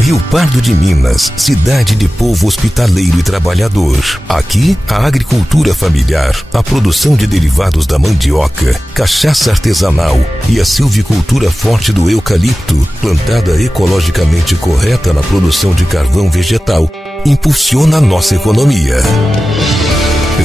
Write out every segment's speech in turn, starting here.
Rio Pardo de Minas, cidade de povo hospitaleiro e trabalhador. Aqui, a agricultura familiar, a produção de derivados da mandioca, cachaça artesanal e a silvicultura forte do eucalipto, plantada ecologicamente correta na produção de carvão vegetal, impulsiona a nossa economia.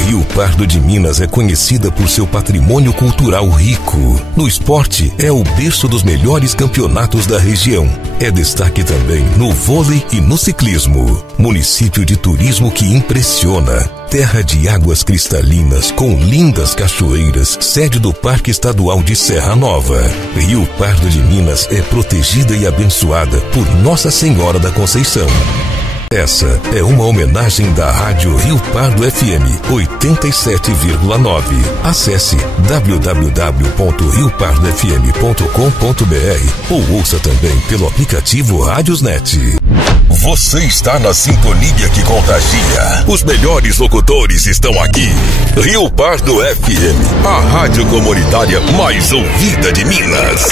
Rio Pardo de Minas é conhecida por seu patrimônio cultural rico. No esporte, é o berço dos melhores campeonatos da região. É destaque também no vôlei e no ciclismo. Município de turismo que impressiona. Terra de águas cristalinas com lindas cachoeiras, sede do Parque Estadual de Serra Nova. Rio Pardo de Minas é protegida e abençoada por Nossa Senhora da Conceição. Essa é uma homenagem da Rádio Rio Pardo FM 87,9. Acesse www.riopardofm.com.br ou ouça também pelo aplicativo Rádiosnet. Você está na sintonia que contagia. Os melhores locutores estão aqui. Rio Pardo FM, a rádio comunitária mais ouvida de Minas.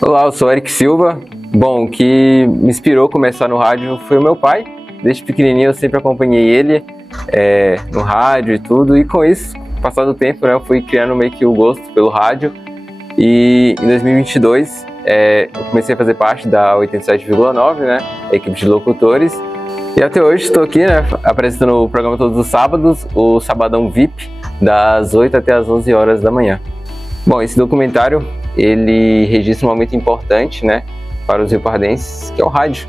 Olá, eu sou Eric Silva. Bom, o que me inspirou a começar no rádio foi o meu pai. Desde pequenininho eu sempre acompanhei ele no rádio e tudo. E com isso, passado o tempo, né, eu fui criando meio que o gosto pelo rádio. E em 2022 eu comecei a fazer parte da 87,9, né, a equipe de locutores. E até hoje estou aqui, né, apresentando o programa todos os sábados, o Sabadão VIP, das 8 até as 11 horas da manhã. Bom, esse documentário, ele registra um momento importante, né, para os riopardenses, que é o rádio,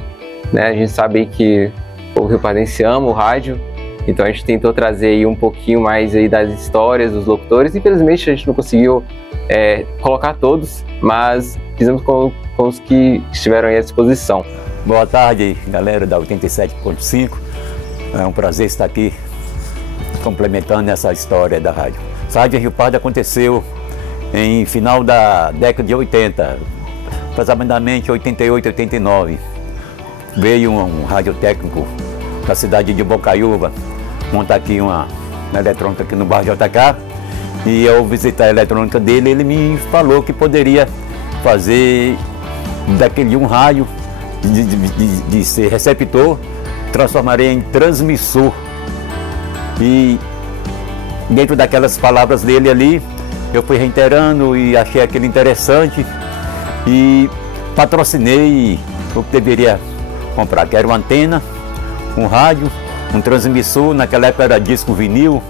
né? A gente sabe que o riopardense ama o rádio, então a gente tentou trazer aí um pouquinho mais aí das histórias dos locutores. Infelizmente a gente não conseguiu colocar todos, mas fizemos com os que estiveram aí à disposição. Boa tarde, galera da 87.5. É um prazer estar aqui complementando essa história da rádio. Essa rádio em Rio Pardo aconteceu em final da década de 80, aproximadamente 88, 89. Veio um radiotécnico da cidade de Bocaiúva montar aqui uma eletrônica aqui no bairro JK, e ao visitar a eletrônica dele, ele me falou que poderia fazer daquele um rádio de ser receptor, transformaria em transmissor. E dentro daquelas palavras dele ali, eu fui reiterando e achei aquilo interessante e patrocinei o que deveria comprar, que era uma antena, um rádio, um transmissor. Naquela época era disco vinil,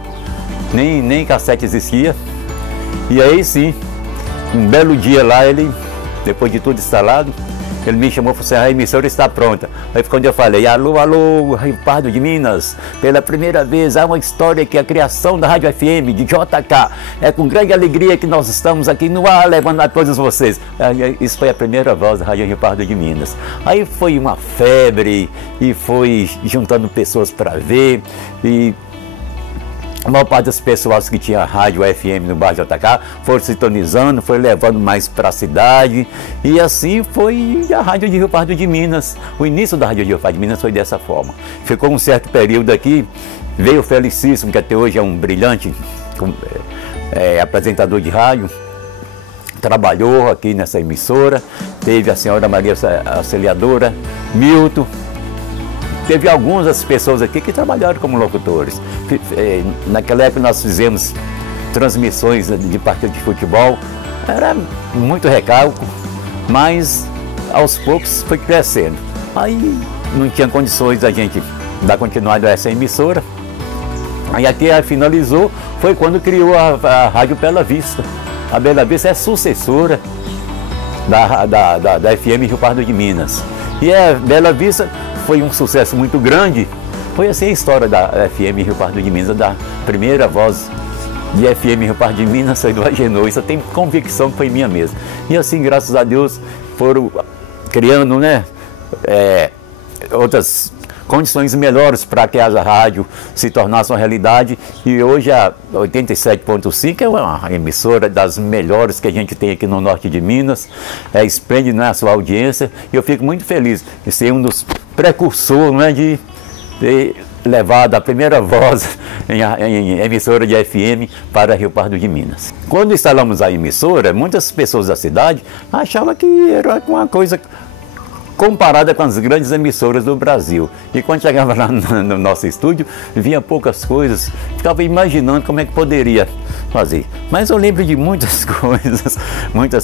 nem cassete existia. E aí sim, um belo dia lá, ele, depois de tudo instalado, ele me chamou e falou assim: a emissora está pronta. Aí foi quando eu falei: alô, alô, Rio Pardo de Minas, pela primeira vez há uma história que a criação da Rádio FM de JK. É com grande alegria que nós estamos aqui no ar levando a todos vocês. Isso foi a primeira voz da Rádio Rio Pardo de Minas. Aí foi uma febre e foi juntando pessoas para ver, e a maior parte das pessoas que tinha rádio FM no bairro JK foram sintonizando, foi levando mais para a cidade, e assim foi a Rádio de Rio Pardo de Minas. O início da Rádio de Rio Pardo de Minas foi dessa forma. Ficou um certo período aqui, veio o Felicíssimo, que até hoje é um brilhante apresentador de rádio, trabalhou aqui nessa emissora. Teve a senhora Maria Auxiliadora, Milton. Teve algumas pessoas aqui que trabalharam como locutores. Naquela época nós fizemos transmissões de partido de futebol. Era muito recalque, mas aos poucos foi crescendo. Aí não tinha condições da gente dar continuidade a essa emissora. Aí aqui finalizou, foi quando criou a Rádio Bela Vista. A Bela Vista é sucessora da FM Rio Pardo de Minas. E a Bela Vista foi um sucesso muito grande. Foi assim a história da FM Rio Pardo de Minas, da primeira voz de FM Rio Pardo de Minas, foi do Agenor. Isso eu tenho convicção que foi minha mesmo. E assim, graças a Deus, foram criando, né, outras condições melhores para que a rádio se tornasse uma realidade. E hoje a 87.5 é uma emissora das melhores que a gente tem aqui no norte de Minas. É esplêndido na sua audiência, e eu fico muito feliz de ser um dos precursores, né, de ter levado a primeira voz em emissora de FM para Rio Pardo de Minas. Quando instalamos a emissora, muitas pessoas da cidade achavam que era uma coisa comparada com as grandes emissoras do Brasil. E quando chegava lá no nosso estúdio, via poucas coisas, ficava imaginando como é que poderia fazer. Mas eu lembro de muitas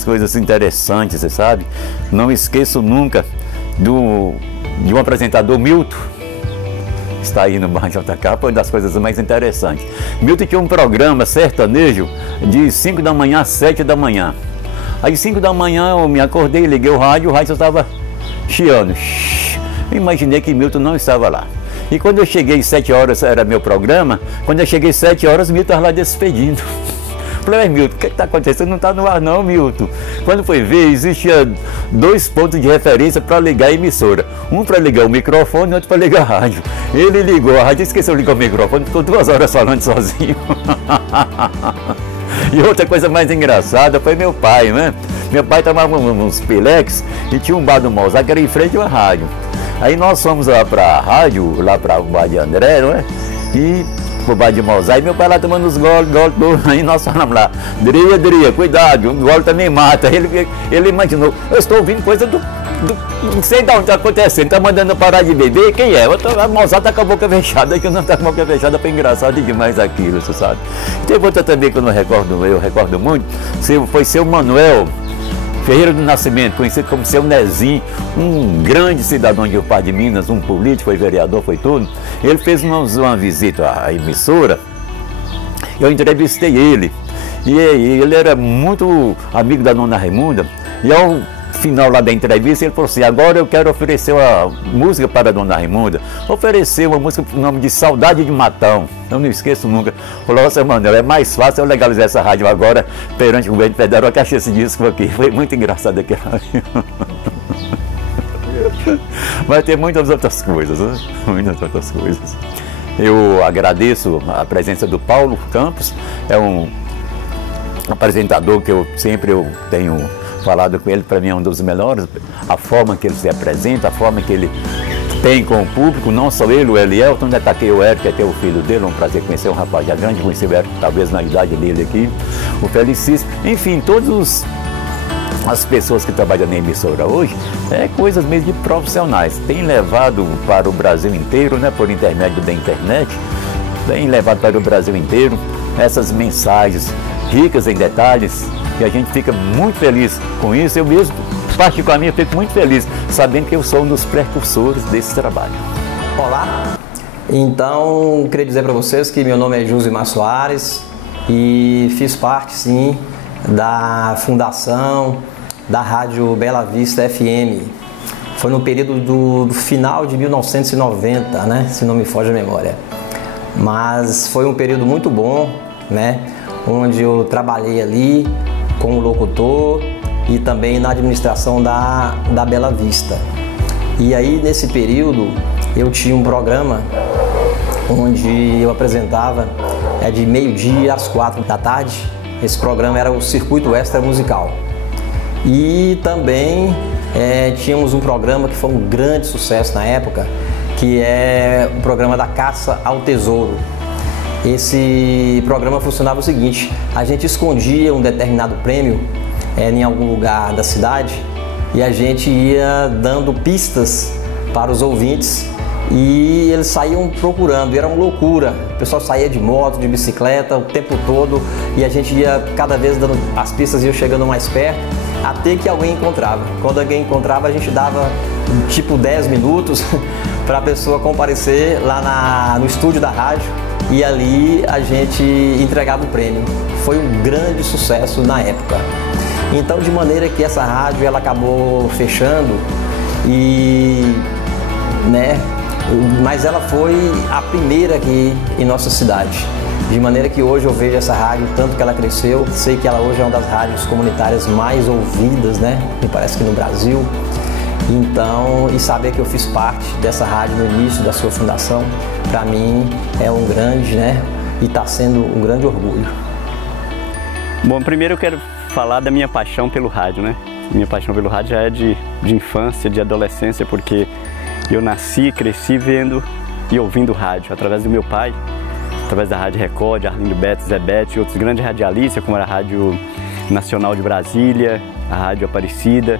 coisas interessantes, você sabe? Não esqueço nunca de um apresentador, Milton, está aí no Bar JK, foi uma das coisas mais interessantes. Milton tinha um programa sertanejo de 5 da manhã às 7 da manhã. Aí 5 da manhã eu me acordei, liguei o rádio estava chiando. Imaginei que Milton não estava lá. E quando eu cheguei 7 horas, era meu programa, quando eu cheguei 7 horas, Milton estava lá despedindo. Falei, Milton, o que está acontecendo? Não está no ar não, Milton. Quando foi ver, existia 2 pontos de referência para ligar a emissora. Um para ligar o microfone e outro para ligar a rádio. Ele ligou a rádio, esqueceu de ligar o microfone, ficou 2 horas falando sozinho. E outra coisa mais engraçada foi meu pai, né? Meu pai tomava uns pileques e tinha um bar do Mozart que era em frente à rádio. Aí nós fomos lá para a rádio, lá para o bar de André, não é? E pro bar de Mozart, e meu pai lá tomando os goles, aí nós falamos lá, Dria, cuidado, o gole também mata. Ele imaginou, eu estou ouvindo coisa não sei de onde está acontecendo, está mandando parar de beber, quem é? A Mozart está com a boca fechada, que não está com a boca fechada, foi engraçado demais aquilo, você sabe. Tem outra também que eu recordo muito, foi seu Manuel Ferreira do Nascimento, conhecido como seu Nezinho, um grande cidadão de Rio Pardo de Minas, um político, foi vereador, foi tudo. Ele fez uma visita à emissora, eu entrevistei ele, e ele era muito amigo da dona Raimunda, e ao final lá da entrevista ele falou assim, agora eu quero oferecer uma música para a dona Raimunda. Ofereceu uma música com o nome de Saudade de Matão, eu não esqueço nunca. Falou, seu Manuel, é mais fácil eu legalizar essa rádio agora perante o governo federal que achei esse disco aqui. Foi muito engraçado aquela. Mas tem muitas outras coisas, né? Muitas outras coisas. Eu agradeço a presença do Paulo Campos, é um apresentador que eu tenho falado com ele, para mim é um dos melhores, a forma que ele se apresenta, a forma que ele tem com o público, não só ele, o Elielton, ainda está aqui o Eric, que é o filho dele, é um prazer conhecer um rapaz já grande, conheci o Eric talvez na idade dele aqui, o Felicíssimo, enfim, todas as pessoas que trabalham na emissora hoje, coisas mesmo de profissionais, tem levado para o Brasil inteiro, né, por intermédio da internet, tem levado para o Brasil inteiro essas mensagens ricas em detalhes, e a gente fica muito feliz com isso. Eu mesmo, particularmente, fico muito feliz sabendo que eu sou um dos precursores desse trabalho. Olá, então queria dizer para vocês que meu nome é Josimar Soares e fiz parte, sim, da fundação da Rádio Bela Vista FM. Foi no período do final de 1990, né, se não me foge a memória. Mas foi um período muito bom, né, onde eu trabalhei ali como locutor e também na administração da Bela Vista. E aí, nesse período, eu tinha um programa onde eu apresentava de meio-dia às 4 da tarde. Esse programa era o Circuito Extra Musical. E também tínhamos um programa que foi um grande sucesso na época, que é o programa da Caça ao Tesouro. Esse programa funcionava o seguinte, a gente escondia um determinado prêmio em algum lugar da cidade e a gente ia dando pistas para os ouvintes e eles saíam procurando, e era uma loucura. O pessoal saía de moto, de bicicleta o tempo todo e a gente ia cada vez dando, as pistas iam chegando mais perto até que alguém encontrava. Quando alguém encontrava, a gente dava tipo 10 minutos para a pessoa comparecer lá no estúdio da rádio e ali a gente entregava o prêmio. Foi um grande sucesso na época. Então, de maneira que essa rádio ela acabou fechando mas ela foi a primeira aqui em nossa cidade. De maneira que hoje eu vejo essa rádio, tanto que ela cresceu, sei que ela hoje é uma das rádios comunitárias mais ouvidas, né? Me parece que no Brasil. Então, e saber que eu fiz parte dessa rádio no início da sua fundação, para mim é um grande, e está sendo um grande orgulho. Bom, primeiro eu quero falar da minha paixão pelo rádio, né? Minha paixão pelo rádio já é de infância, de adolescência, porque eu nasci e cresci vendo e ouvindo rádio, através do meu pai, através da Rádio Record, Arlindo Beto, Zé Beto e outros grandes radialistas, como era a Rádio Nacional de Brasília, a Rádio Aparecida.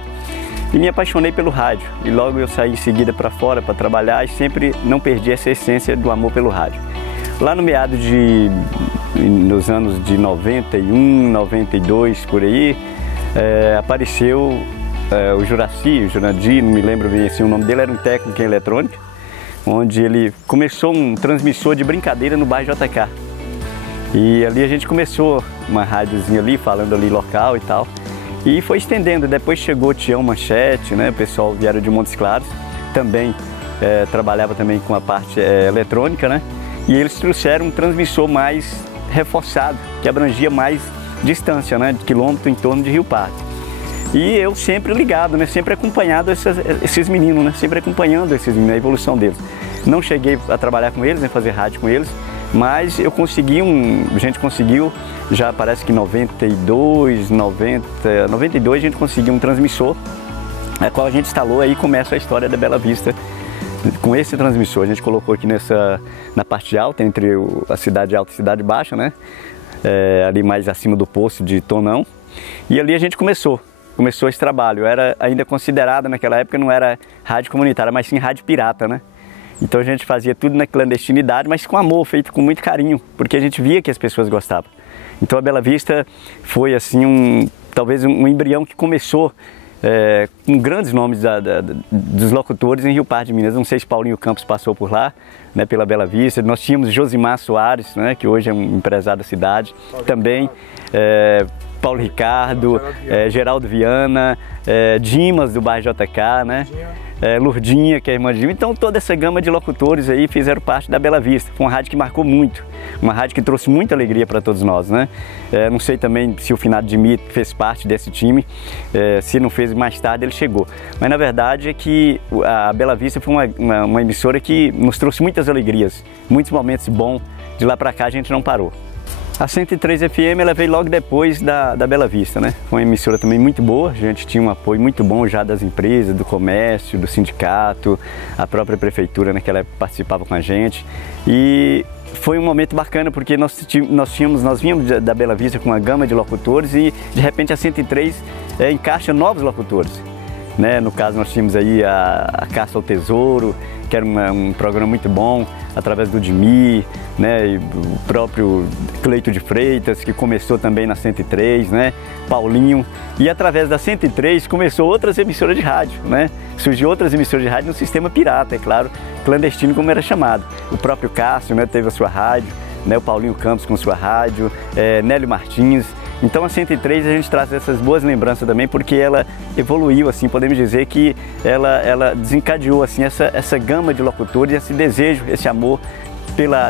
e me apaixonei pelo rádio. E logo eu saí em seguida para fora para trabalhar e sempre não perdi essa essência do amor pelo rádio. Lá no meado nos anos de 91, 92, por aí, apareceu o Jurandir, não me lembro bem assim o nome dele, era um técnico em eletrônica, onde ele começou um transmissor de brincadeira no bairro JK. E ali a gente começou uma rádiozinha ali, falando ali local e tal. E foi estendendo, depois chegou o Tião Manchete, né? O pessoal vieram de Montes Claros, também trabalhava também com a parte eletrônica, né? E eles trouxeram um transmissor mais reforçado, que abrangia mais distância, né? De quilômetro em torno de Rio Pardo. E eu sempre ligado, né? Sempre acompanhado esses meninos, né? Sempre acompanhando esses meninos, a evolução deles. Não cheguei a trabalhar com eles, nem fazer rádio com eles, mas eu consegui a gente conseguiu, já parece que em 92 a gente conseguiu um transmissor, a qual a gente instalou, aí começa a história da Bela Vista. Com esse transmissor a gente colocou aqui na parte alta, entre a cidade alta e a cidade baixa, né? Ali mais acima do poço de Tonão, e ali a gente começou esse trabalho. Era ainda considerado naquela época, não era rádio comunitária, mas sim rádio pirata, né? Então a gente fazia tudo na clandestinidade, mas com amor, feito com muito carinho, porque a gente via que as pessoas gostavam. Então a Bela Vista foi assim talvez um embrião que começou com grandes nomes dos locutores em Rio Pardo de Minas. Não sei se Paulinho Campos passou por lá, né, pela Bela Vista. Nós tínhamos Josimar Soares, né, que hoje é um empresário da cidade, também Paulo Ricardo, Geraldo Viana, Dimas do bairro JK, né? Lurdinha, que é a irmã de Dimas. Então toda essa gama de locutores aí fizeram parte da Bela Vista. Foi uma rádio que marcou muito, uma rádio que trouxe muita alegria para todos nós, né? Não sei também se o finado Dimi fez parte desse time, se não fez, mais tarde ele chegou. Mas na verdade é que a Bela Vista foi uma emissora que nos trouxe muitas alegrias, muitos momentos bons. De lá para cá a gente não parou. A 103 FM ela veio logo depois da Bela Vista, né? Foi uma emissora também muito boa, a gente tinha um apoio muito bom já das empresas, do comércio, do sindicato, a própria prefeitura naquela época participava com a gente. E foi um momento bacana porque nós vínhamos da Bela Vista com uma gama de locutores e de repente a 103 encaixa novos locutores. Né? No caso nós tínhamos aí a Caça ao Tesouro, que era um programa muito bom, através do Dimi, né? E o próprio Cleito de Freitas, que começou também na 103, né? Paulinho, e através da 103 começou outras emissoras de rádio, né? Surgiu outras emissoras de rádio no sistema pirata, é claro, clandestino como era chamado. O próprio Cássio, né, teve a sua rádio, né? O Paulinho Campos com sua rádio, Nélio Martins. Então a 103 a gente traz essas boas lembranças também, porque ela evoluiu, assim, podemos dizer que ela desencadeou assim, essa gama de locutores, esse desejo, esse amor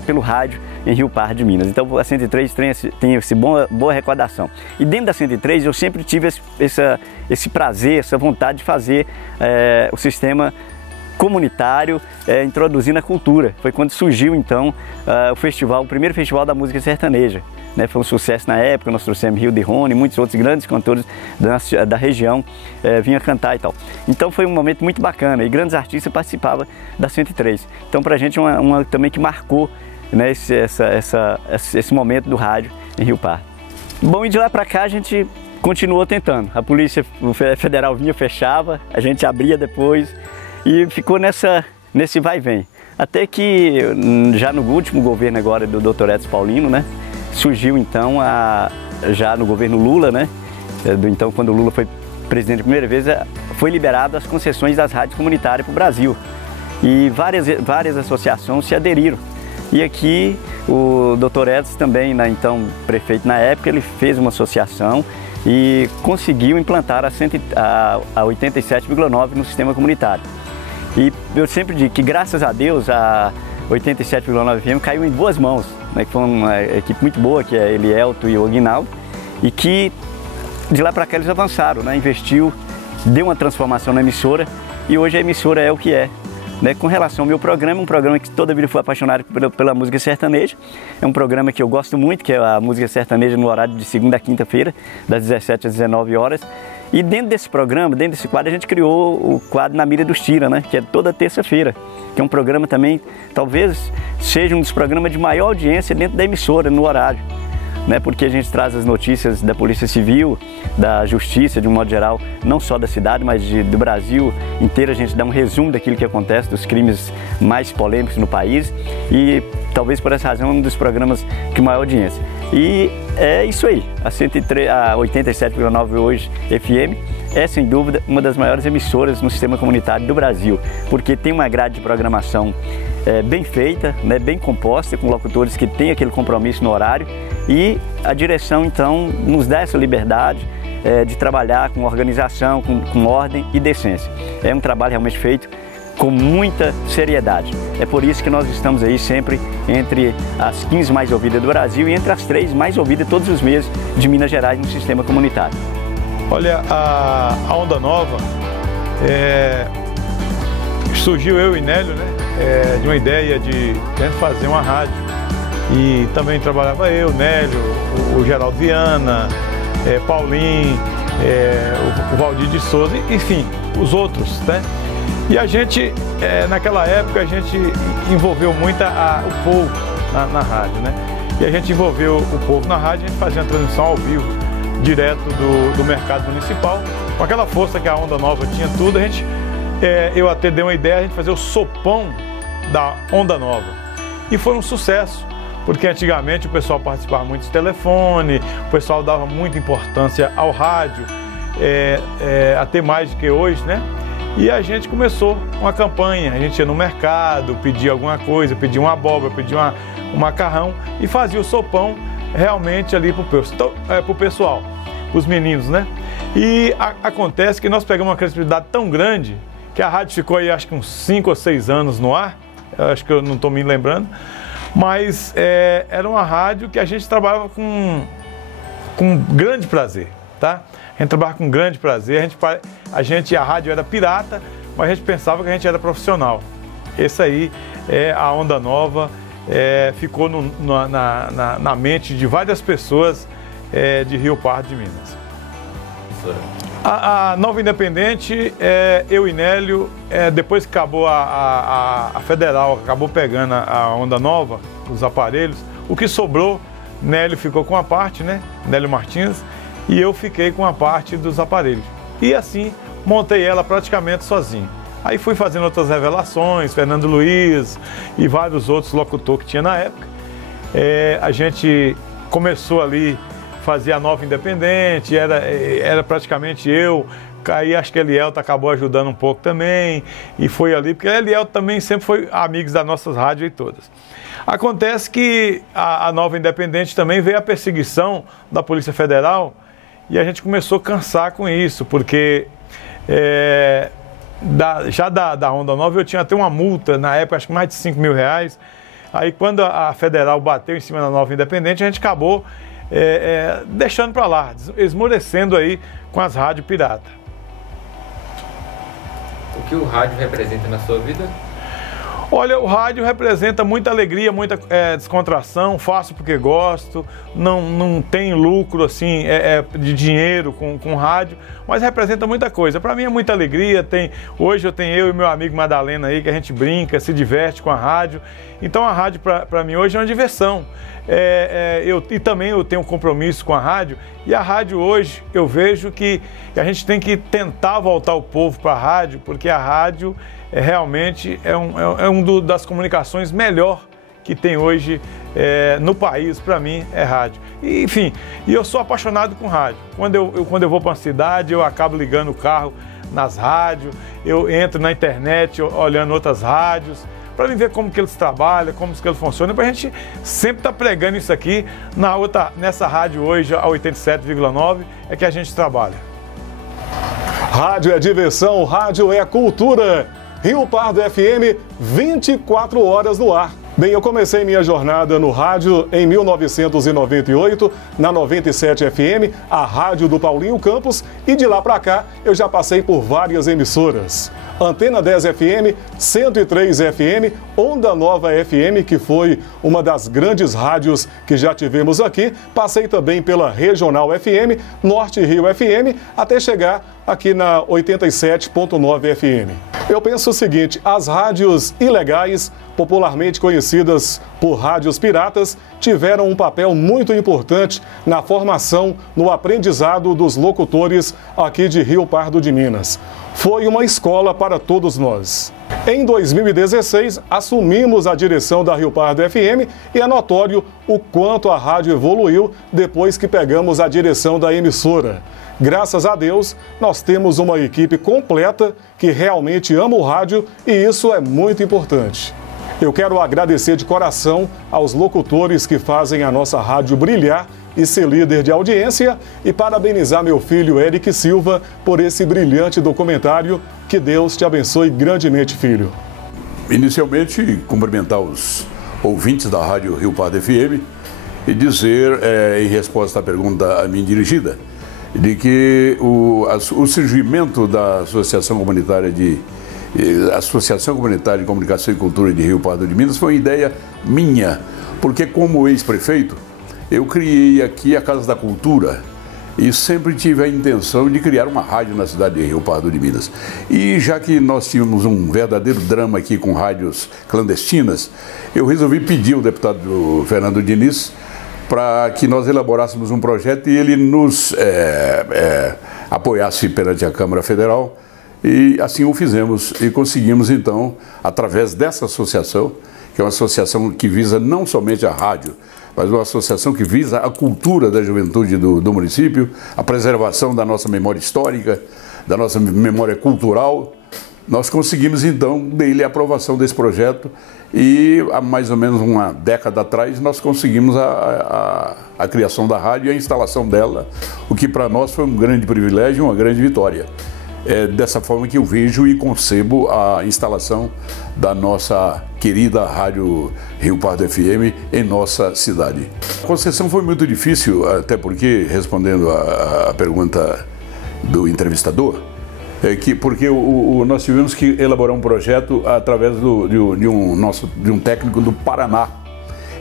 pelo rádio em Rio Pardo de Minas. Então a 103 tem essa boa recordação. E dentro da 103 eu sempre tive esse prazer, essa vontade de fazer o sistema comunitário, introduzindo a cultura. Foi quando surgiu então o primeiro festival da música sertaneja. Né, foi um sucesso na época, nós trouxemos Rio de Rony, muitos outros grandes cantores da região vinham cantar e tal. Então foi um momento muito bacana e grandes artistas participavam da 103. Então pra gente uma também que marcou, né, esse momento do rádio em Rio Pardo. Bom, e de lá pra cá a gente continuou tentando. A Polícia Federal vinha, fechava, a gente abria depois e ficou nesse vai e vem. Até que já no último governo agora do Dr. Edson Paulino, né, surgiu então, já no governo Lula, né? Então, quando o Lula foi presidente a primeira vez, foi liberado as concessões das rádios comunitárias para o Brasil. E várias associações se aderiram. E aqui o Dr. Edson também, né, então prefeito na época, ele fez uma associação e conseguiu implantar a 87,9 no sistema comunitário. E eu sempre digo que, graças a Deus, a 87,9 FM caiu em boas mãos, né, que foi uma equipe muito boa, que é Elielto e o Aguinaldo, e que de lá para cá eles avançaram, né, investiu, deu uma transformação na emissora e hoje a emissora é o que é. Né, com relação ao meu programa, um programa que toda a vida fui apaixonado pela música sertaneja, é um programa que eu gosto muito, que é a música sertaneja no horário de segunda a quinta-feira, das 17 às 19 horas. E dentro desse programa, dentro desse quadro, a gente criou o quadro Na Mira dos Tira, né, que é toda terça-feira, que é um programa também, talvez seja um dos programas de maior audiência dentro da emissora, no horário. né, porque a gente traz as notícias da Polícia Civil, da Justiça, de um modo geral, não só da cidade, mas do Brasil inteiro. A gente dá um resumo daquilo que acontece, dos crimes mais polêmicos no país, e talvez por essa razão é um dos programas que maior audiência. E é isso aí, a 87,9 hoje FM é sem dúvida uma das maiores emissoras no sistema comunitário do Brasil, porque tem uma grade de programação bem feita, né, bem composta, com locutores que têm aquele compromisso no horário, e a direção então nos dá essa liberdade de trabalhar com organização, com ordem e decência. É um trabalho realmente feito com muita seriedade. É por isso que nós estamos aí sempre entre as 15 mais ouvidas do Brasil e entre as 3 mais ouvidas todos os meses de Minas Gerais no sistema comunitário. Olha, a Onda Nova, surgiu eu e Nélio, né, de uma ideia de fazer uma rádio. E também trabalhava eu, Nélio, o Geraldo Viana, Paulinho, o Valdir de Souza, enfim, os outros, né? E a gente, naquela época, a gente envolveu muito o povo na rádio, né? E a gente envolveu o povo na rádio, a gente fazia uma transmissão ao vivo, direto do mercado municipal. Com aquela força que a Onda Nova tinha tudo, eu até dei uma ideia, a gente fazer o sopão da Onda Nova. E foi um sucesso, porque antigamente o pessoal participava muito de telefone, o pessoal dava muita importância ao rádio, até mais do que hoje, né? E a gente começou uma campanha, a gente ia no mercado, pedia alguma coisa, pedia uma abóbora, pedia um macarrão e fazia o sopão realmente ali pro pessoal, pros meninos, né? E acontece que nós pegamos uma credibilidade tão grande que a rádio ficou aí acho que uns 5 ou 6 anos no ar, acho que eu não estou me lembrando, mas era uma rádio que a gente trabalhava com grande prazer, tá? A gente trabalhava com grande prazer, a rádio era pirata, mas a gente pensava que a gente era profissional. Esse aí é a Onda Nova, ficou na mente de várias pessoas de Rio Pardo de Minas. A Nova Independente, eu e Nélio, depois que acabou a Federal, acabou pegando a Onda Nova, os aparelhos, o que sobrou, Nélio ficou com a parte, né? Nélio Martins, e eu fiquei com a parte dos aparelhos. E assim, montei ela praticamente sozinho. Aí fui fazendo outras revelações, Fernando Luiz e vários outros locutores que tinha na época. A gente começou ali, fazia a Nova Independente, era praticamente eu. Aí acho que a Elielta acabou ajudando um pouco também, e foi ali, porque a Elielta também sempre foi amigos das nossas rádios e todas. Acontece que a Nova Independente também veio a perseguição da Polícia Federal, e a gente começou a cansar com isso, porque já da Onda Nova eu tinha até uma multa, na época acho que mais de 5 mil reais. Aí quando a Federal bateu em cima da Nova Independente, a gente acabou deixando para lá, esmorecendo aí com as rádios pirata. O que o rádio representa na sua vida? Olha, o rádio representa muita alegria, muita descontração, faço porque gosto, não tem lucro assim de dinheiro com rádio, mas representa muita coisa. Para mim é muita alegria, hoje eu e meu amigo Madalena aí, que a gente brinca, se diverte com a rádio. Então a rádio para mim hoje é uma diversão. E também eu tenho um compromisso com a rádio, e a rádio hoje eu vejo que a gente tem que tentar voltar o povo para a rádio, porque a rádio realmente das comunicações melhor que tem hoje no país. Para mim é rádio. E, enfim, eu sou apaixonado com rádio. Quando eu vou para uma cidade, eu acabo ligando o carro nas rádios, eu entro na internet olhando outras rádios, para ver como que eles trabalham, como que eles funcionam, para a gente sempre estar pregando isso aqui nessa rádio hoje, a 87,9, é que a gente trabalha. Rádio é diversão, rádio é cultura. Rio Pardo FM, 24 horas no ar. Bem, eu comecei minha jornada no rádio em 1998, na 97 FM, a rádio do Paulinho Campos, e de lá para cá eu já passei por várias emissoras. Antena 10 FM, 103 FM, Onda Nova FM, que foi uma das grandes rádios que já tivemos aqui. Passei também pela Regional FM, Norte Rio FM, até chegar aqui na 87,9 FM. Eu penso o seguinte, as rádios ilegais popularmente conhecidas por rádios piratas, tiveram um papel muito importante na formação, no aprendizado dos locutores aqui de Rio Pardo de Minas. Foi uma escola para todos nós. Em 2016, assumimos a direção da Rio Pardo FM e é notório o quanto a rádio evoluiu depois que pegamos a direção da emissora. Graças a Deus, nós temos uma equipe completa que realmente ama o rádio e isso é muito importante. Eu quero agradecer de coração aos locutores que fazem a nossa rádio brilhar e ser líder de audiência e parabenizar meu filho Eric Silva por esse brilhante documentário. Que Deus te abençoe grandemente, filho. Inicialmente, cumprimentar os ouvintes da Rádio Rio Pardo FM e dizer, em resposta à pergunta a mim dirigida, de que o surgimento da Associação Comunitária de Comunicação e Cultura de Rio Pardo de Minas foi uma ideia minha, porque como ex-prefeito, eu criei aqui a Casa da Cultura e sempre tive a intenção de criar uma rádio na cidade de Rio Pardo de Minas. E já que nós tínhamos um verdadeiro drama aqui com rádios clandestinas, eu resolvi pedir ao deputado Fernando Diniz para que nós elaborássemos um projeto e ele nos apoiasse perante a Câmara Federal. E assim o fizemos e conseguimos então, através dessa associação, que é uma associação que visa não somente a rádio, mas uma associação que visa a cultura da juventude do município, a preservação da nossa memória histórica, da nossa memória cultural. Nós conseguimos então dele a aprovação desse projeto e há mais ou menos uma década atrás nós conseguimos a criação da rádio e a instalação dela, o que para nós foi um grande privilégio e uma grande vitória. É dessa forma que eu vejo e concebo a instalação da nossa querida Rádio Rio Pardo FM em nossa cidade. A concessão foi muito difícil, até porque, respondendo a pergunta do entrevistador, porque nós tivemos que elaborar um projeto através de um técnico do Paraná.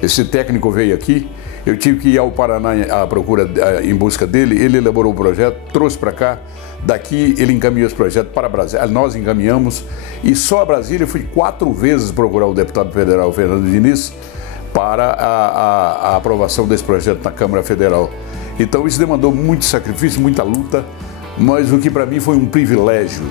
Esse técnico veio aqui, eu tive que ir ao Paraná à procura, em busca dele, ele elaborou o projeto, trouxe para cá. Daqui ele encaminhou esse projeto para Brasília, nós encaminhamos e só a Brasília eu fui 4 vezes procurar o deputado federal Fernando Diniz para a aprovação desse projeto na Câmara Federal. Então isso demandou muito sacrifício, muita luta, mas o que para mim foi um privilégio,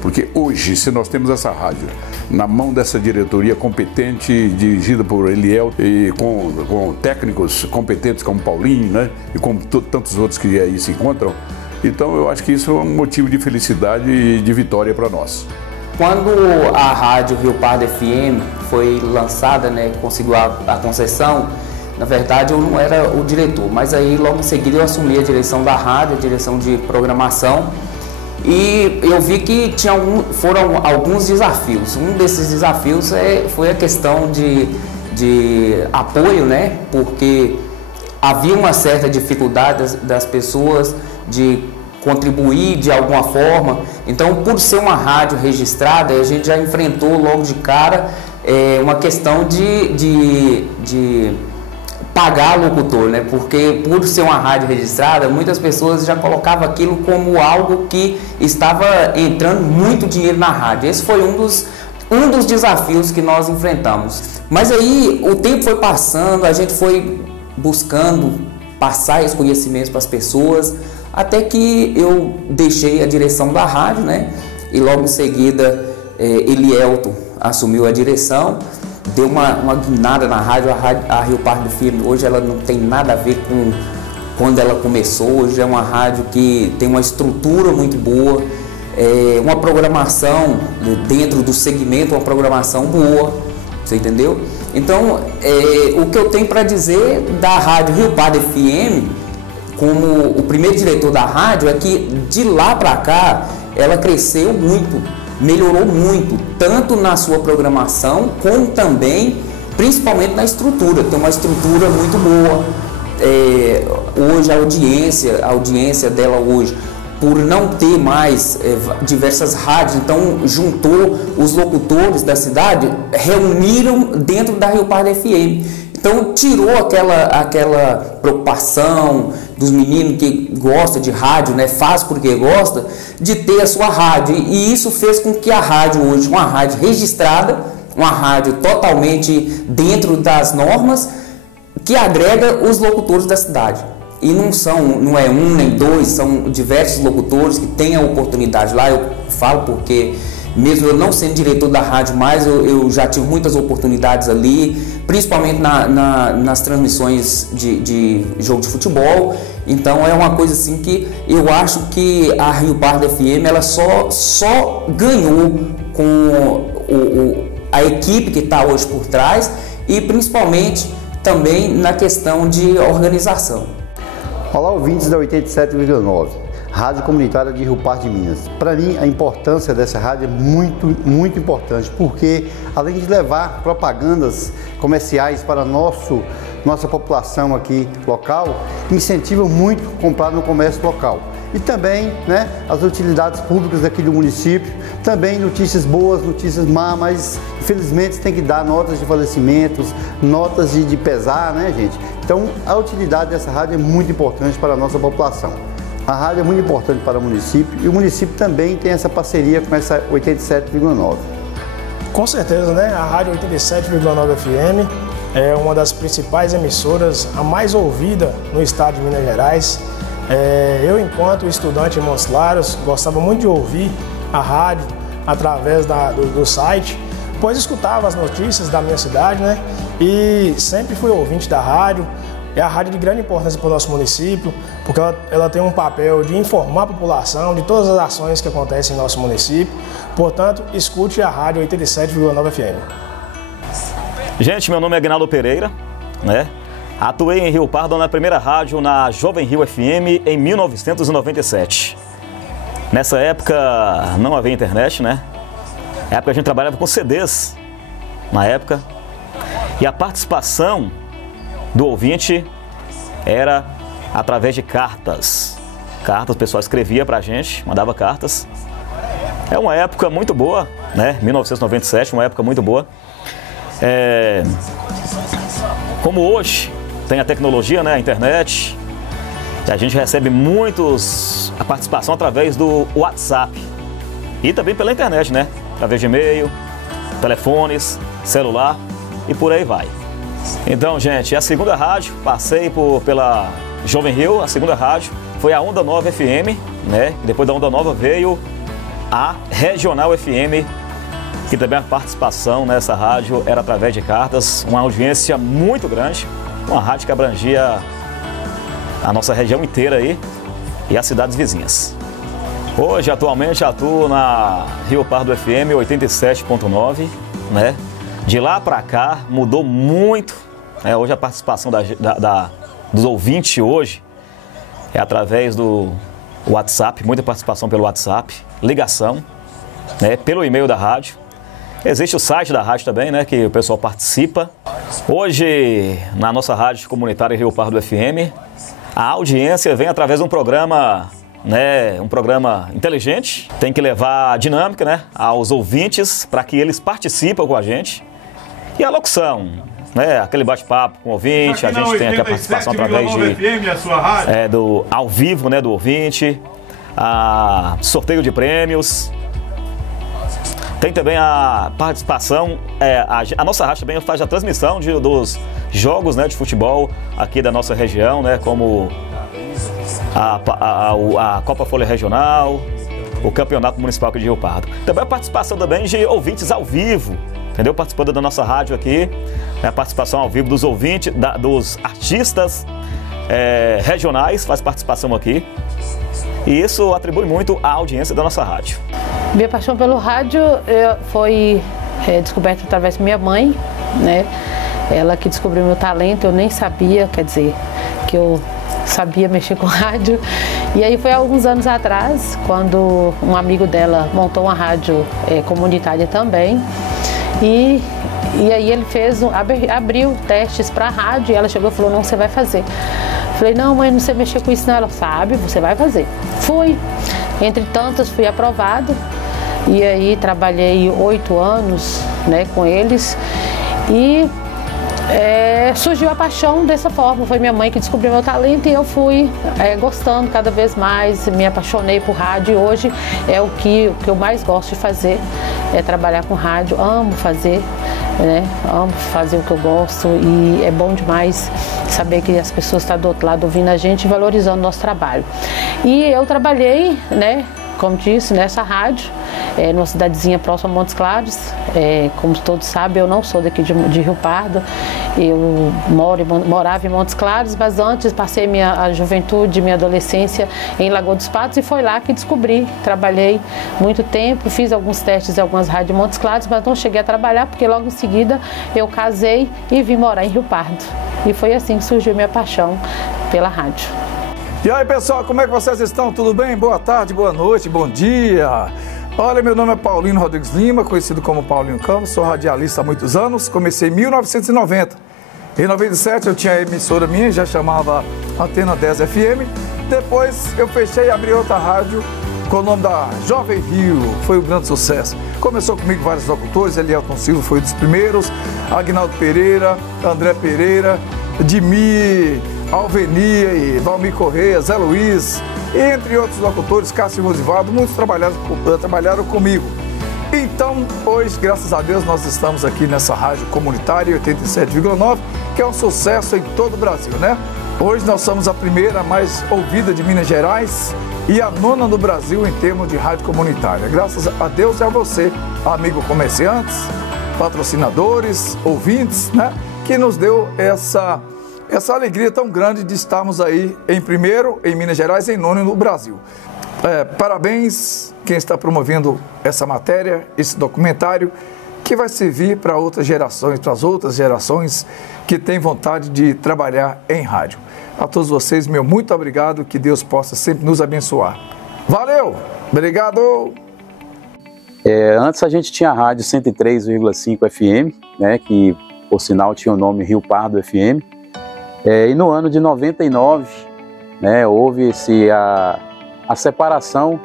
porque hoje, se nós temos essa rádio na mão dessa diretoria competente, dirigida por Eliel, e com técnicos competentes como Paulinho, né, e como tantos outros que aí se encontram, então eu acho que isso é um motivo de felicidade e de vitória para nós. Quando a rádio Rio Pardo FM foi lançada, né, conseguiu a concessão, na verdade eu não era o diretor, mas aí logo em seguida eu assumi a direção da rádio, a direção de programação, e eu vi que foram alguns desafios. Um desses desafios foi a questão de apoio, né, porque havia uma certa dificuldade das pessoas de contribuir de alguma forma. Então, por ser uma rádio registrada, a gente já enfrentou logo de cara uma questão de pagar locutor, né? Porque por ser uma rádio registrada, muitas pessoas já colocavam aquilo como algo que estava entrando muito dinheiro na rádio. Esse foi um dos desafios que nós enfrentamos. Mas aí o tempo foi passando, a gente foi buscando passar esses conhecimentos para as pessoas, até que eu deixei a direção da rádio, né? E logo em seguida Elielton assumiu a direção, deu uma guinada na rádio. A Rio Pardo FM hoje ela não tem nada a ver com quando ela começou. Hoje é uma rádio que tem uma estrutura muito boa, uma programação dentro do segmento, uma programação boa, você entendeu? Então, o que eu tenho para dizer da rádio Rio Pardo FM, como o primeiro diretor da rádio, é que de lá para cá ela cresceu muito, melhorou muito, tanto na sua programação, como também, principalmente na estrutura. Tem uma estrutura muito boa. Hoje a audiência dela hoje, por não ter mais diversas rádios, então juntou os locutores da cidade, reuniram dentro da Rio Pardo FM. Então tirou aquela preocupação dos meninos que gostam de rádio, né, faz porque gosta, de ter a sua rádio. E isso fez com que a rádio hoje, uma rádio registrada, uma rádio totalmente dentro das normas, que agrega os locutores da cidade. E não é um nem dois, são diversos locutores que têm a oportunidade lá. Eu falo porque, mesmo eu não sendo diretor da rádio mais, eu já tive muitas oportunidades ali, principalmente nas transmissões de jogo de futebol. Então é uma coisa assim que eu acho que a Rio Pardo FM ela só ganhou com a equipe que está hoje por trás e principalmente também na questão de organização. Olá, ouvintes da 87,9, Rádio Comunitária de Rio Pardo de Minas. Para mim, a importância dessa rádio é muito importante, porque além de levar propagandas comerciais para nossa população aqui local, incentiva muito comprar no comércio local. E também, né, as utilidades públicas aqui do município, também notícias boas, notícias más, mas infelizmente tem que dar notas de falecimentos, notas de pesar, né, gente? Então a utilidade dessa rádio é muito importante para a nossa população. A rádio é muito importante para o município e o município também tem essa parceria com essa 87,9. Com certeza, né? A Rádio 87,9 FM é uma das principais emissoras, a mais ouvida no estado de Minas Gerais. Eu, enquanto estudante em Montes Claros, gostava muito de ouvir a rádio através do site, pois escutava as notícias da minha cidade, né? E sempre fui ouvinte da rádio. É a rádio de grande importância para o nosso município, porque ela tem um papel de informar a população de todas as ações que acontecem em nosso município. Portanto, escute a Rádio 87,9 FM. Gente, meu nome é Aguinaldo Pereira, né? Atuei em Rio Pardo na primeira rádio na Jovem Rio FM em 1997. Nessa época não havia internet, né? Na época a gente trabalhava com CDs, na época. E a participação do ouvinte era através de cartas. Cartas, o pessoal escrevia pra gente, mandava cartas. É uma época muito boa, né? 1997, uma época muito boa. Como hoje tem a tecnologia, né? A internet, a gente recebe a participação através do WhatsApp e também pela internet, né? Através de e-mail, telefones, celular e por aí vai. Então, gente, a segunda rádio, passei pela Jovem Rio, a segunda rádio foi a Onda Nova FM, né? Depois da Onda Nova veio a Regional FM, que também a participação nessa rádio era através de cartas, uma audiência muito grande, uma rádio que abrangia a nossa região inteira aí e as cidades vizinhas. Hoje, atualmente, atuo na Rio Pardo FM 87,9, né? De lá para cá mudou muito, né? Hoje a participação dos ouvintes hoje é através do WhatsApp, muita participação pelo WhatsApp, ligação, né? Pelo e-mail da rádio. Existe o site da rádio também, né? Que o pessoal participa. Hoje, na nossa rádio comunitária Rio Pardo FM, a audiência vem através de um programa, né? Um programa inteligente. Tem que levar dinâmica, né? Aos ouvintes para que eles participem com a gente. E a locução, né? Aquele bate-papo com o ouvinte, a gente tem aqui a participação através do ao vivo, né? Do ouvinte, sorteio de prêmios. Tem também a participação, a nossa rádio também faz a transmissão dos jogos, né, de futebol aqui da nossa região, né, como a Copa Folha Regional, o Campeonato Municipal aqui de Rio Pardo. Também a participação também de ouvintes ao vivo, entendeu? Participando da nossa rádio aqui, né, a participação ao vivo dos ouvintes, dos artistas regionais, faz participação aqui. E isso atribui muito à audiência da nossa rádio. Minha paixão pelo rádio foi descoberta através da minha mãe, né? Ela que descobriu meu talento, eu nem sabia, quer dizer, que eu sabia mexer com rádio. E aí foi há alguns anos atrás, quando um amigo dela montou uma rádio comunitária também. E aí ele abriu testes para a rádio e ela chegou e falou, não, você vai fazer. Falei, não, mãe, não sei mexer com isso não. Ela, sabe, você vai fazer. Fui. Entre tantas, fui aprovada. E aí trabalhei 8 anos, né, com eles. E surgiu a paixão dessa forma. Foi minha mãe que descobriu meu talento e eu fui gostando cada vez mais. Me apaixonei por rádio e hoje é o que eu mais gosto de fazer. trabalhar com rádio, amo fazer, né? Amo fazer o que eu gosto e é bom demais saber que as pessoas estão do outro lado ouvindo a gente e valorizando o nosso trabalho. E eu trabalhei, né, como disse, nessa rádio, numa cidadezinha próxima a Montes Claros. Como todos sabem, eu não sou daqui de Rio Pardo, eu morava em Montes Claros, mas antes passei a juventude, minha adolescência em Lagoa dos Patos e foi lá que descobri. Trabalhei muito tempo, fiz alguns testes em algumas rádios em Montes Claros, mas não cheguei a trabalhar porque logo em seguida eu casei e vim morar em Rio Pardo. E foi assim que surgiu minha paixão pela rádio. E aí, pessoal, como é que vocês estão? Tudo bem? Boa tarde, boa noite, bom dia. Olha, meu nome é Paulino Rodrigues Lima, conhecido como Paulinho Campos, sou radialista há muitos anos, comecei em 1990. Em 97 eu tinha a emissora minha, já chamava Antena 10 FM. Depois eu fechei e abri outra rádio com o nome da Jovem Rio, foi um grande sucesso. Começou comigo vários locutores, Elielton Silva foi um dos primeiros, Agnaldo Pereira, André Pereira, Dimi, Alvenia e Valmir Correia, Zé Luiz, entre outros locutores, Cássio Rosivaldo, muitos trabalharam comigo. Então, hoje, graças a Deus, nós estamos aqui nessa rádio comunitária 87,9, que é um sucesso em todo o Brasil, né? Hoje nós somos a primeira mais ouvida de Minas Gerais e a nona do Brasil em termos de rádio comunitária. Graças a Deus e a você, amigo comerciantes, patrocinadores, ouvintes, né? Que nos deu essa alegria tão grande de estarmos aí em primeiro em Minas Gerais e em nono no Brasil. Parabéns quem está promovendo essa matéria, esse documentário, que vai servir para outras gerações, para as outras gerações que têm vontade de trabalhar em rádio. A todos vocês, meu muito obrigado, que Deus possa sempre nos abençoar. Valeu! Obrigado! Antes a gente tinha a rádio 103,5 FM, né, que por sinal tinha o nome Rio Pardo FM. E no ano de 99, né, houve-se a separação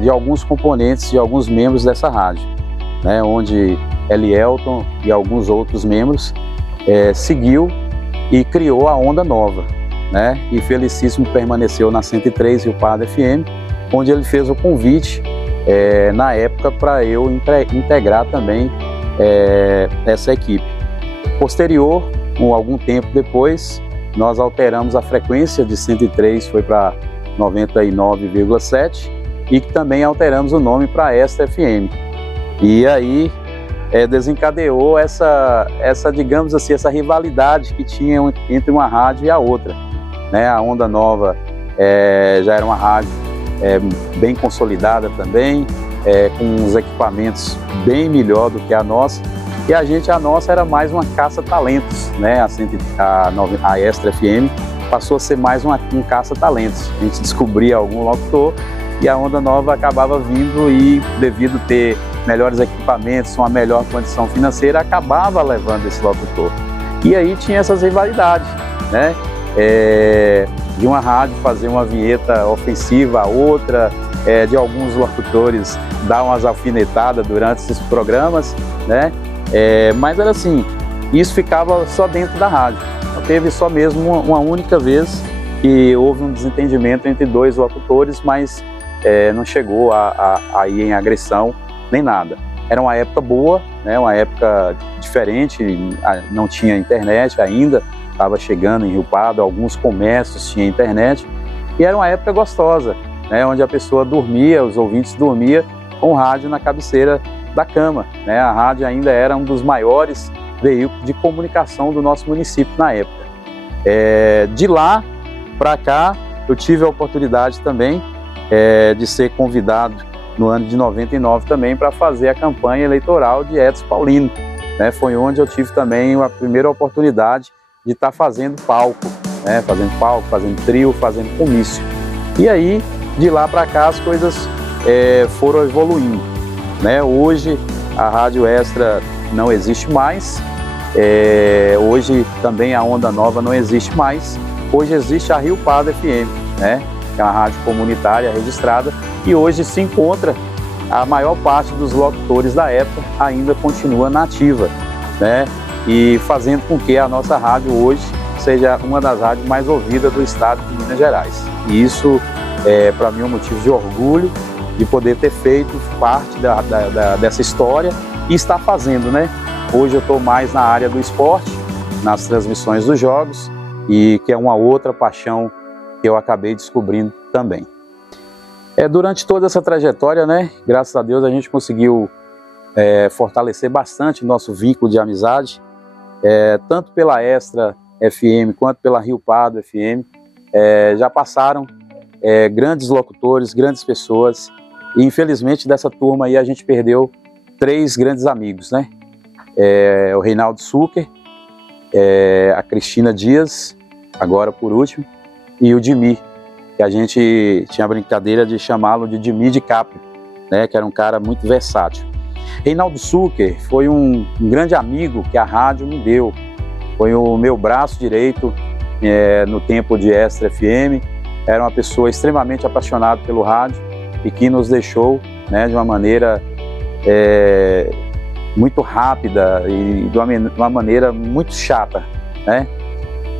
de alguns componentes, de alguns membros dessa rádio, né, onde Elielton e alguns outros membros seguiu e criou a Onda Nova, né, e Felicíssimo permaneceu na 103 Rio Pardo FM, onde ele fez o convite na época para eu integrar também essa equipe. Posterior, algum tempo depois, nós alteramos a frequência de 103, foi para 99,7 e também alteramos o nome para Extra FM. E aí desencadeou essa, digamos assim, essa rivalidade que tinha entre uma rádio e a outra, né? A Onda Nova já era uma rádio bem consolidada também, com os equipamentos bem melhor do que a nossa. E a nossa era mais uma caça-talentos, né? A Extra FM passou a ser mais um caça-talentos. A gente descobria algum locutor e a Onda Nova acabava vindo e, devido ter melhores equipamentos, uma melhor condição financeira, acabava levando esse locutor. E aí tinha essas rivalidades, né? De uma rádio fazer uma vinheta ofensiva a outra, de alguns locutores dar umas alfinetadas durante esses programas, né? Mas era assim, isso ficava só dentro da rádio. Não teve só mesmo uma única vez que houve um desentendimento entre dois locutores, mas não chegou a ir em agressão nem nada. Era uma época boa, né, uma época diferente, não tinha internet ainda, estava chegando em Rio Pardo, alguns comércios tinham internet, e era uma época gostosa, né, onde a pessoa dormia, os ouvintes dormiam com o rádio na cabeceira da cama, né? A rádio ainda era um dos maiores veículos de comunicação do nosso município na época. De lá para cá, eu tive a oportunidade também de ser convidado no ano de 99 também para fazer a campanha eleitoral de Edson Paulino, né? Foi onde eu tive também a primeira oportunidade de estar fazendo palco, né? Fazendo trio, fazendo comício. E aí, de lá para cá, as coisas foram evoluindo, né? Hoje a Rádio Extra não existe mais, hoje também a Onda Nova não existe mais, hoje existe a Rio Pardo FM, né? Que é uma rádio comunitária registrada, e hoje se encontra a maior parte dos locutores da época ainda continua nativa, né? E fazendo com que a nossa rádio hoje seja uma das rádios mais ouvidas do estado de Minas Gerais. E isso para mim é um motivo de orgulho de poder ter feito parte dessa história e estar fazendo, né? Hoje eu estou mais na área do esporte, nas transmissões dos jogos, e que é uma outra paixão que eu acabei descobrindo também. Durante toda essa trajetória, né, graças a Deus a gente conseguiu fortalecer bastante o nosso vínculo de amizade, tanto pela Extra FM quanto pela Rio Pardo FM. Já passaram grandes locutores, grandes pessoas, e infelizmente dessa turma aí a gente perdeu 3 grandes amigos, né? O Reinaldo Zucker, a Cristina Dias, agora por último, e o Dimi, que a gente tinha a brincadeira de chamá-lo de Dimi DiCaprio, né? Que era um cara muito versátil. Reinaldo Zucker foi um grande amigo que a rádio me deu, foi o meu braço direito no tempo de Extra FM. Era uma pessoa extremamente apaixonada pelo rádio e que nos deixou, né, de uma maneira muito rápida e de uma maneira muito chata, né?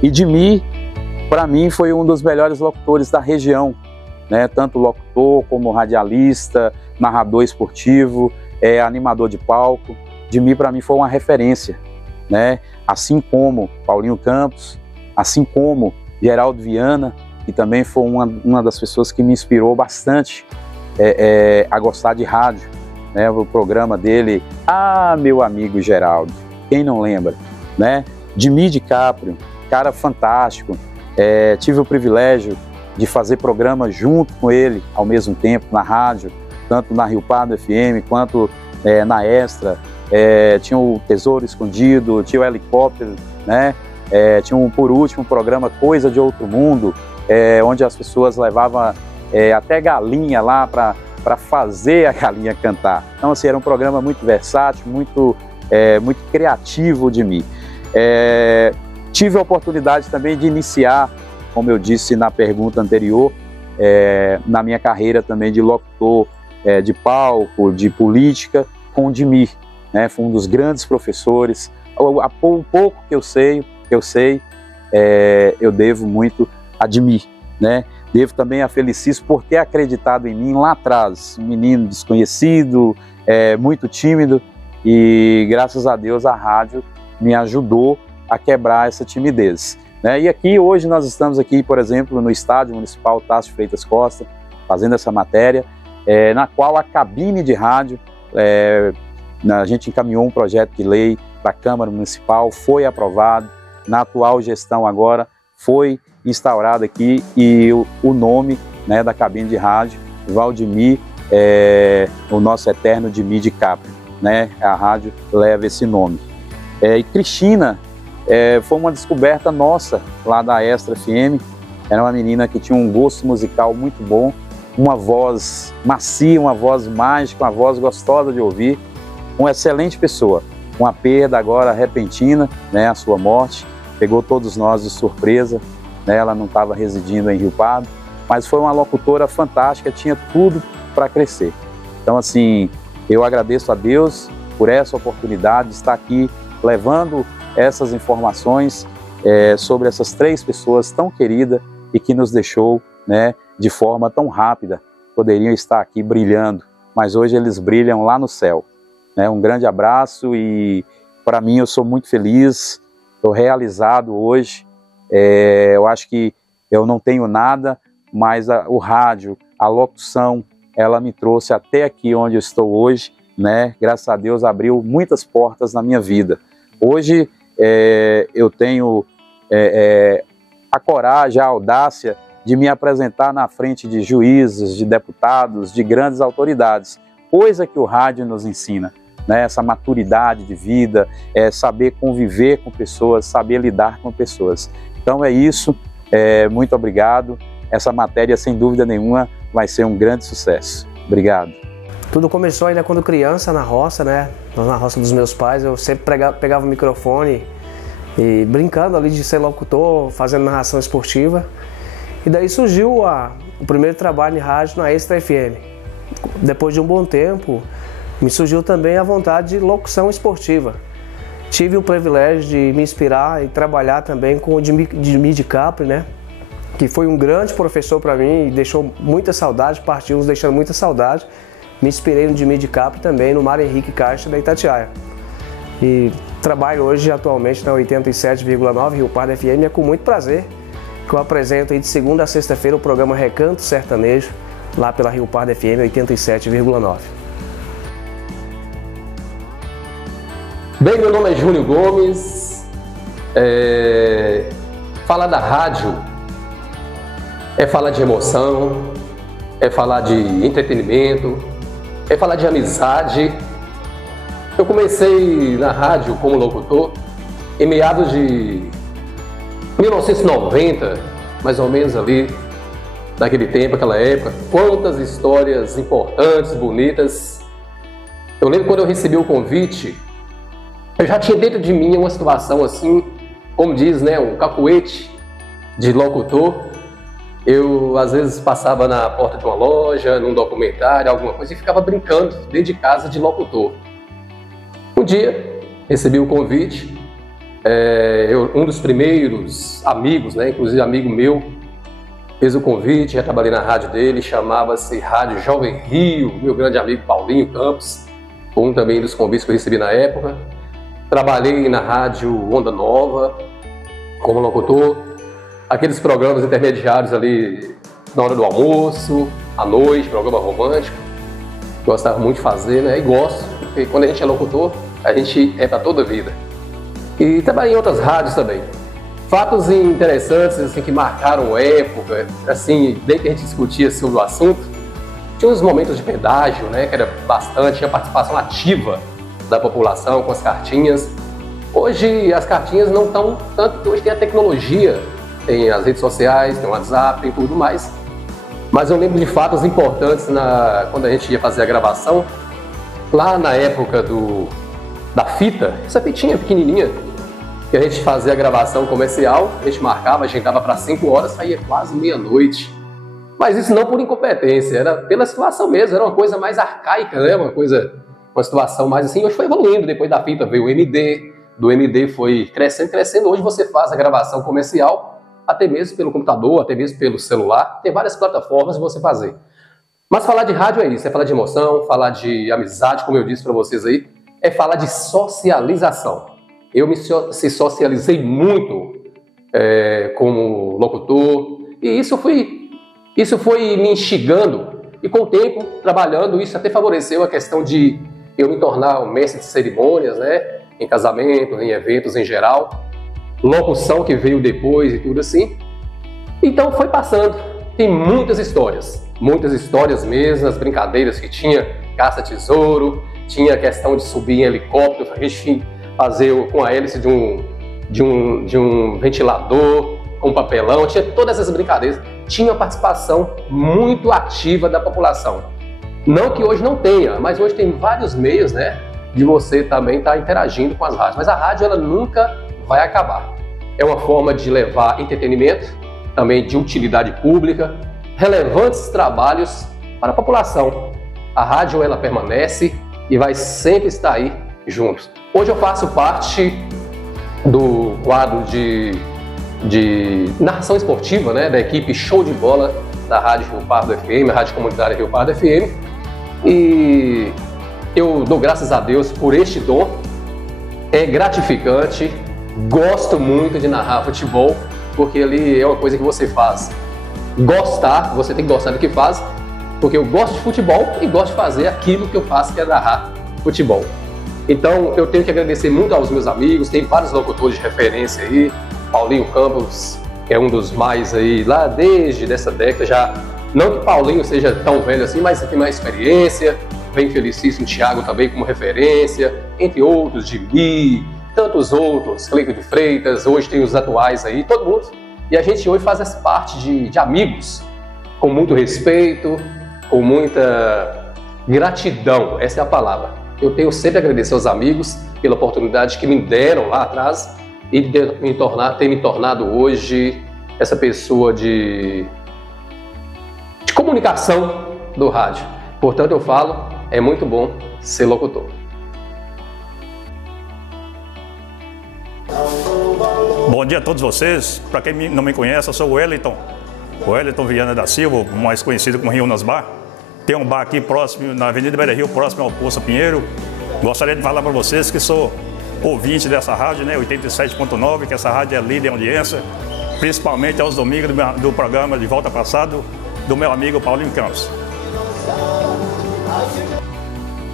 E Dimi, para mim, foi um dos melhores locutores da região, né? Tanto locutor como radialista, narrador esportivo, animador de palco. Dimi, para mim, foi uma referência, né? Assim como Paulinho Campos, assim como Geraldo Viana, que também foi uma das pessoas que me inspirou bastante a gostar de rádio, né? O programa dele, meu amigo Geraldo, quem não lembra, né? Dimi DiCaprio, cara fantástico. Tive o privilégio de fazer programa junto com ele ao mesmo tempo na rádio, tanto na Rio Pardo FM quanto na Extra. Tinha o Tesouro Escondido, tinha o Helicóptero, né? Tinha por último o programa Coisa de Outro Mundo, onde as pessoas levavam até galinha lá para fazer a galinha cantar. Então, assim, era um programa muito versátil, muito criativo de mim. Tive a oportunidade também de iniciar, como eu disse na pergunta anterior, na minha carreira também de locutor de palco, de política, com o Dimi, né? Foi um dos grandes professores. O pouco que eu sei, eu devo muito a Dimi, né? Devo também a Felicíssimo por ter acreditado em mim lá atrás, um menino desconhecido, muito tímido, e graças a Deus a rádio me ajudou a quebrar essa timidez, né? E aqui hoje nós estamos aqui, por exemplo, no Estádio Municipal Tássio Freitas Costa, fazendo essa matéria, na qual a cabine de rádio, a gente encaminhou um projeto de lei para a Câmara Municipal, foi aprovado, na atual gestão agora foi instaurado aqui, e o nome, né, da cabine de rádio, Valdemir, o nosso eterno Dimi DiCaprio, né? A rádio leva esse nome. E Cristina foi uma descoberta nossa lá da Extra FM. Era uma menina que tinha um gosto musical muito bom, uma voz macia, uma voz mágica, uma voz gostosa de ouvir, uma excelente pessoa. Uma perda agora repentina, né, a sua morte, pegou todos nós de surpresa, né? Ela não estava residindo em Rio Pardo, mas foi uma locutora fantástica, tinha tudo para crescer. Então, assim, eu agradeço a Deus por essa oportunidade de estar aqui levando essas informações sobre essas 3 pessoas tão queridas e que nos deixou, né, de forma tão rápida. Poderiam estar aqui brilhando, mas hoje eles brilham lá no céu, né? Um grande abraço, e para mim eu sou muito feliz, estou realizado hoje. Eu acho que eu não tenho nada, mas o rádio, a locução, ela me trouxe até aqui onde eu estou hoje, né? Graças a Deus abriu muitas portas na minha vida. Hoje eu tenho a coragem, a audácia de me apresentar na frente de juízes, de deputados, de grandes autoridades, coisa que o rádio nos ensina, né? Essa maturidade de vida, saber conviver com pessoas, saber lidar com pessoas. Então é isso, muito obrigado. Essa matéria, sem dúvida nenhuma, vai ser um grande sucesso. Obrigado. Tudo começou ainda quando criança, na roça, né? Na roça dos meus pais, eu sempre pegava o microfone e brincando ali de ser locutor, fazendo narração esportiva. E daí surgiu o primeiro trabalho em rádio na Extra FM. Depois de um bom tempo, me surgiu também a vontade de locução esportiva. Tive o privilégio de me inspirar e trabalhar também com o Dimi DiCaprio, né? que foi um grande professor para mim e deixou muita saudade, partiu nos deixando muita saudade. Me inspirei no Jimmy de Capri também, no Mário Henrique Caixa da Itatiaia. E trabalho hoje atualmente na 87,9 Rio Pardo FM, é com muito prazer que eu apresento aí de segunda a sexta-feira o programa Recanto Sertanejo, lá pela Rio Pardo FM 87,9. Bem, meu nome é Júnior Gomes. Falar da rádio é falar de emoção, é falar de entretenimento, é falar de amizade. Eu comecei na rádio como locutor em meados de 1990, mais ou menos ali, naquele tempo, aquela época. Quantas histórias importantes, bonitas. Eu lembro quando eu recebi o convite, eu já tinha dentro de mim uma situação assim, como diz, né, um cacuete de locutor. Eu, às vezes, passava na porta de uma loja, num documentário, alguma coisa, e ficava brincando dentro de casa de locutor. Um dia, recebi o convite, um dos primeiros amigos, né, inclusive amigo meu, fez o convite, já trabalhei na rádio dele, chamava-se Rádio Jovem Rio, meu grande amigo Paulinho Campos, um também dos convites que eu recebi na época. Trabalhei na Rádio Onda Nova, como locutor, aqueles programas intermediários ali na hora do almoço, à noite, programa romântico. Gostava muito de fazer, né? E gosto, porque quando a gente é locutor, a gente é para toda a vida. E trabalhei em outras rádios também. Fatos interessantes, assim, que marcaram época, assim, desde que a gente discutia sobre o assunto, tinha uns momentos de pedágio, né? Que era bastante, tinha participação ativa da população com as cartinhas. Hoje as cartinhas não estão tanto, porque hoje tem a tecnologia, tem as redes sociais, tem o WhatsApp, tem tudo mais. Mas eu lembro de fatos importantes quando a gente ia fazer a gravação, lá na época da fita, essa fitinha pequenininha, que a gente fazia a gravação comercial, a gente marcava, agendava para 5 horas, saía quase meia-noite. Mas isso não por incompetência, era pela situação mesmo, era uma coisa mais arcaica, né? Uma situação mais assim. Hoje foi evoluindo, depois da fita veio o MD, do MD foi crescendo. Hoje você faz a gravação comercial, até mesmo pelo computador, até mesmo pelo celular, tem várias plataformas de você fazer. Mas falar de rádio é isso, é falar de emoção, falar de amizade, como eu disse para vocês aí, é falar de socialização. Eu me socializei muito como locutor, e isso foi me instigando, e com o tempo, trabalhando, isso até favoreceu a questão de eu me tornar um mestre de cerimônias, né? Em casamentos, em eventos em geral, locução que veio depois e tudo assim. Então foi passando, tem muitas histórias mesmo, as brincadeiras que tinha, caça-tesouro, tinha a questão de subir em helicóptero, a gente fazer com a hélice de um ventilador, com papelão, tinha todas essas brincadeiras, tinha uma participação muito ativa da população. Não que hoje não tenha, mas hoje tem vários meios, né, de você também estar interagindo com as rádios. Mas a rádio, ela nunca vai acabar. É uma forma de levar entretenimento, também de utilidade pública, relevantes trabalhos para a população. A rádio, ela permanece e vai sempre estar aí juntos. Hoje eu faço parte do quadro de narração esportiva, né, da equipe Show de Bola da Rádio Rio Pardo FM, a Rádio Comunitária Rio Pardo FM. E eu dou graças a Deus por este dom, é gratificante, gosto muito de narrar futebol, porque ali é uma coisa que você faz gostar, você tem que gostar do que faz, porque eu gosto de futebol e gosto de fazer aquilo que eu faço, que é narrar futebol. Então eu tenho que agradecer muito aos meus amigos, tem vários locutores de referência aí, Paulinho Campos, que é um dos mais aí, lá desde essa década já. Não que Paulinho seja tão velho assim, mas tem mais experiência. Vem felicíssimo Thiago também como referência, entre outros, Gibi, tantos outros, Cleiton de Freitas, hoje tem os atuais aí, todo mundo. E a gente hoje faz essa parte de amigos, com muito respeito, com muita gratidão, essa é a palavra. Eu tenho sempre a agradecer aos amigos pela oportunidade que me deram lá atrás e de ter me tornado hoje essa pessoa de comunicação do rádio. Portanto, eu falo, é muito bom ser locutor. Bom dia a todos vocês. Para quem não me conhece, eu sou o Wellington, o Wellington Viana da Silva, mais conhecido como Rio nas Bar. Tem um bar aqui próximo, na Avenida Beira Rio, próximo ao Poço Pinheiro. Gostaria de falar para vocês que sou ouvinte dessa rádio, né, 87.9, que essa rádio é líder em audiência, principalmente aos domingos do programa De Volta Passado, do meu amigo Paulinho Campos.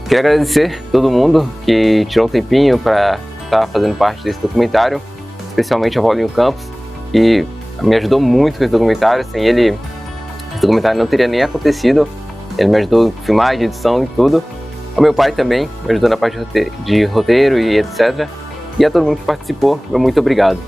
Queria agradecer todo mundo que tirou um tempinho para estar fazendo parte desse documentário, especialmente ao Paulinho Campos, que me ajudou muito com esse documentário. Sem ele, esse documentário não teria nem acontecido. Ele me ajudou a filmar, de edição e tudo. Ao meu pai também, me ajudou na parte de roteiro e etc. E a todo mundo que participou, meu muito obrigado.